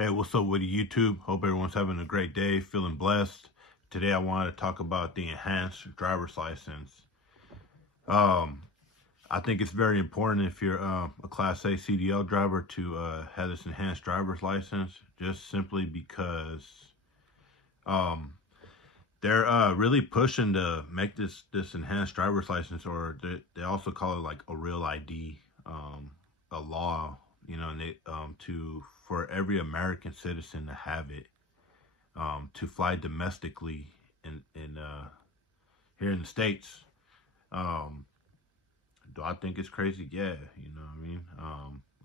Hey, what's up with YouTube? Hope everyone's having a great day, feeling blessed. Today I wanted to talk about the enhanced driver's license. Um, I think it's very important if you're a Class A CDL driver to have this enhanced driver's license, just simply because um, they're really pushing to make this enhanced driver's license, or they also call it like a real ID, a law, and they to for every American citizen to have it. To fly domestically in here in the States. Um, do I think it's crazy? Yeah, you know what I mean.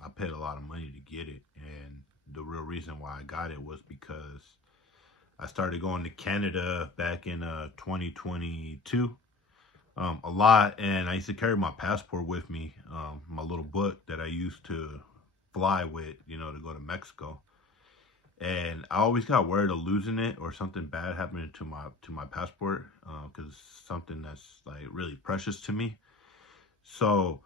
I paid a lot of money to get it, and the real reason why I got it was because I started going to Canada back in 2022 a lot, and I used to carry my passport with me, my little book that I used to fly with, to go to Mexico. And I always got worried of losing it or something bad happening to my passport, because it's something that's like really precious to me. So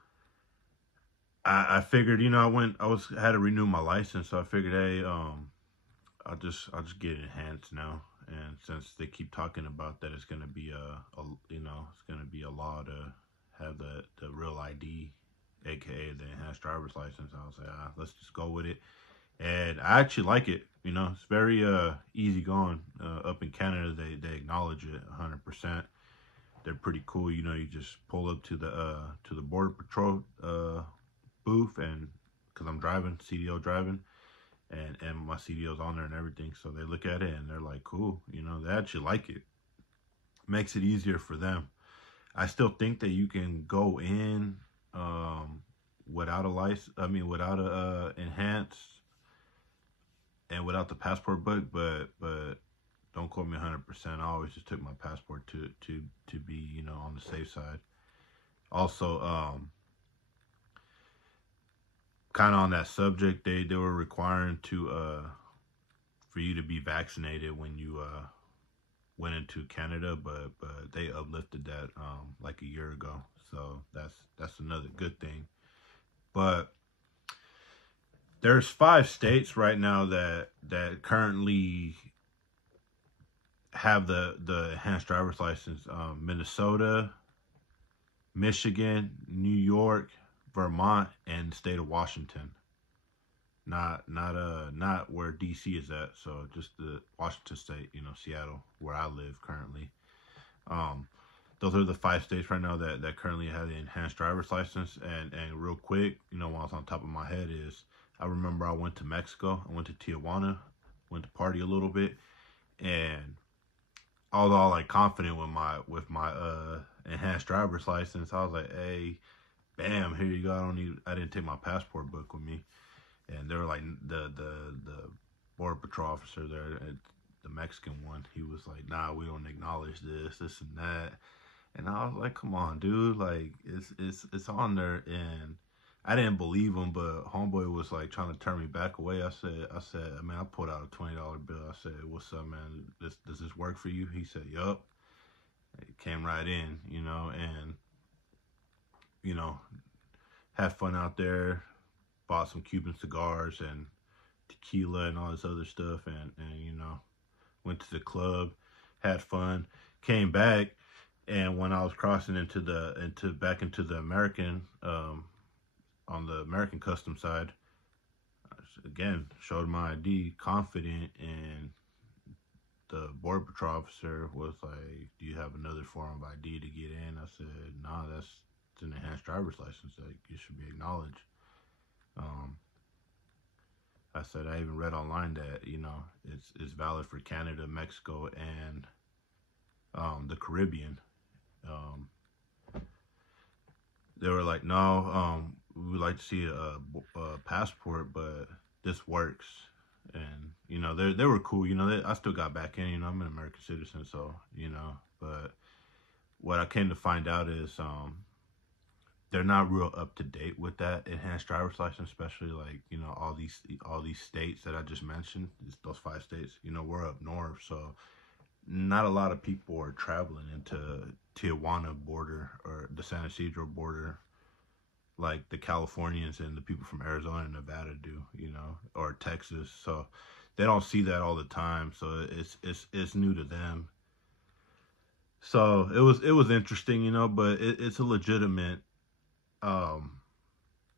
I figured, I had to renew my license, so I figured, hey, I'll just get it enhanced now. And since they keep talking about that, it's gonna be it's gonna be a law to have the real ID, aka the enhanced driver's license. I was like, let's just go with it. And I actually like it. It's very easy going. Up in Canada, they acknowledge it 100%. They're pretty cool. You just pull up to the border patrol booth, and because I'm driving CDL driving, and my CDL's on there and everything, so they look at it and they're like, cool. They actually like it. Makes it easier for them. I still think that you can go in without a license. I mean, without a enhanced and without the passport book, but don't quote me 100%. I always just took my passport to be on the safe side. Also, kind of on that subject, they were requiring to for you to be vaccinated when you went into Canada, but they uplifted that like a year ago. So that's another good thing. But there's 5 states right now that currently have the enhanced driver's license: Minnesota, Michigan, New York, Vermont, and the state of Washington. Not where DC is at. So just the Washington state, Seattle, where I live currently. Um, those are the 5 states right now that currently have the enhanced driver's license. And real quick, while it's on top of my head is, I remember I went to Mexico. I went to Tijuana, went to party a little bit, and I was all like confident with my enhanced driver's license. I was like, hey, bam, here you go. I didn't take my passport book with me. And they were like, the border patrol officer there, the Mexican one, he was like, nah, we don't acknowledge this and that. And I was like, come on, dude, like it's on there. And I didn't believe him, but homeboy was like trying to turn me back away. I said, man, I pulled out a $20 bill. I said, what's up, man? Does this work for you? He said, yup. It came right in, and you know, had fun out there. Bought some Cuban cigars and tequila and all this other stuff, and went to the club, had fun, came back, and when I was crossing into the American on the American custom side, again showed my ID, confident, and the border patrol officer was like, "Do you have another form of ID to get in?" I said, "Nah, that's it's an enhanced driver's license. Like, it should be acknowledged." Um, I said I even read online that it's valid for Canada, Mexico, and the Caribbean. Um, they were like, "No, we would like to see a passport, but this works." And they were cool. I still got back in. I'm an American citizen, so But what I came to find out is they're not real up to date with that enhanced driver's license, especially like all these states that I just mentioned, those 5 states. We're up north, so not a lot of people are traveling into Tijuana border or the San Ysidro border like the Californians and the people from Arizona and Nevada do, or Texas. So they don't see that all the time, so it's new to them. So it was interesting, you know, but it's a legitimate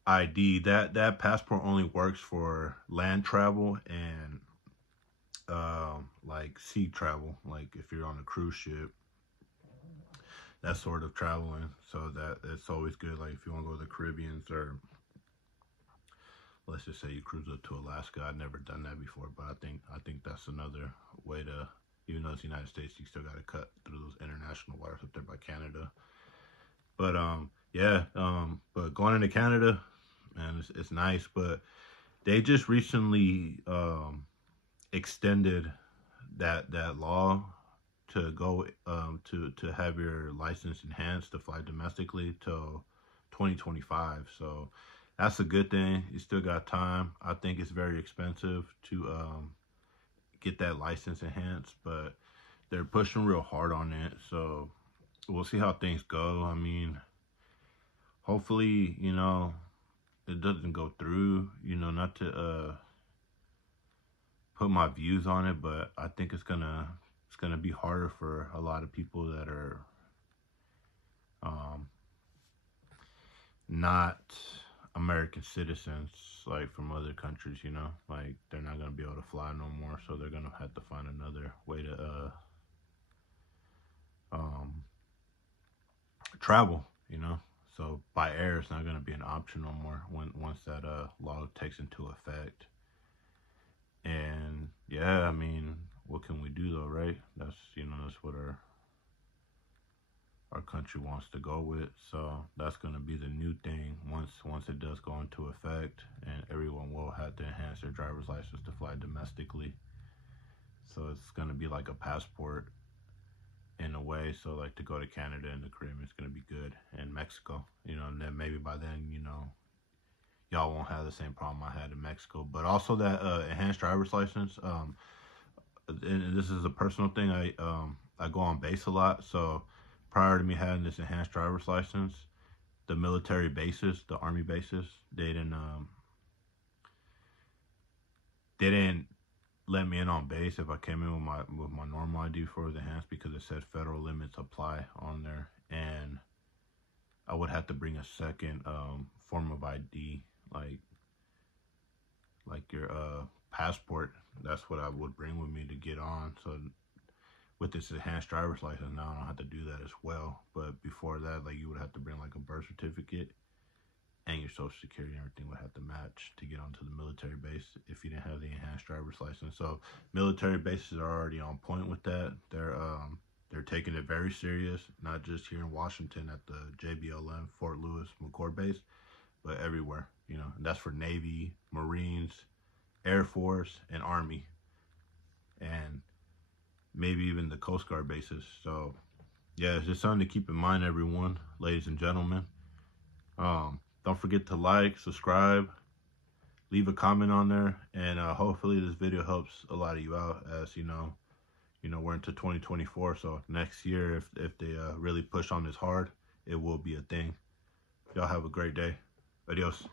ID. That passport only works for land travel and like sea travel, like if you're on a cruise ship, that sort of traveling. So that it's always good, like if you want to go to the Caribbeans, or let's just say you cruise up to Alaska. I've never done that before, but I think that's another way to, even though it's the United States, you still got to cut through those international waters up there by Canada. But yeah, but going into Canada, man, it's nice. But they just recently extended that law to go to have your license enhanced to fly domestically till 2025. So that's a good thing. You still got time. I think it's very expensive to get that license enhanced, but they're pushing real hard on it. So we'll see how things go. I mean, hopefully, you know, it doesn't go through, you know, not to put my views on it, but I think it's gonna be harder for a lot of people that are not American citizens, like from other countries, you know, like they're not gonna be able to fly no more, so they're gonna have to find another way to travel, you know. So by air, it's not gonna be an option no more once that law takes into effect. And yeah, I mean, what can we do though, right? That's, you know, that's what our country wants to go with. So that's going to be the new thing once it does go into effect, and everyone will have to enhance their driver's license to fly domestically. So it's going to be like a passport in a way. So like to go to Canada and the Caribbean, it's going to be good, and Mexico, you know, and then maybe by then, you know, y'all won't have the same problem I had in Mexico. But also that enhanced driver's license, and this is a personal thing. I go on base a lot, so prior to me having this enhanced driver's license, the military bases, the Army bases, they didn't let me in on base if I came in with my normal ID for the enhanced, because it said federal limits apply on there, and I would have to bring a second form of ID, like your passport. That's what I would bring with me to get on. So with this enhanced driver's license now, I don't have to do that as well. But before that, like, you would have to bring like a birth certificate, and your social security and everything would have to match to get onto the military base if you didn't have the enhanced driver's license. So military bases are already on point with that. They're taking it very serious, not just here in Washington at the JBLM Fort Lewis McChord base, but everywhere, you know. And that's for Navy, Marines, Air Force, and Army, and maybe even the Coast Guard bases. So yeah, it's just something to keep in mind, everyone, ladies and gentlemen. Don't forget to like, subscribe, leave a comment on there, and hopefully this video helps a lot of you out. As you know, we're into 2024, so next year, if they really push on this hard, it will be a thing. Y'all have a great day. Adios.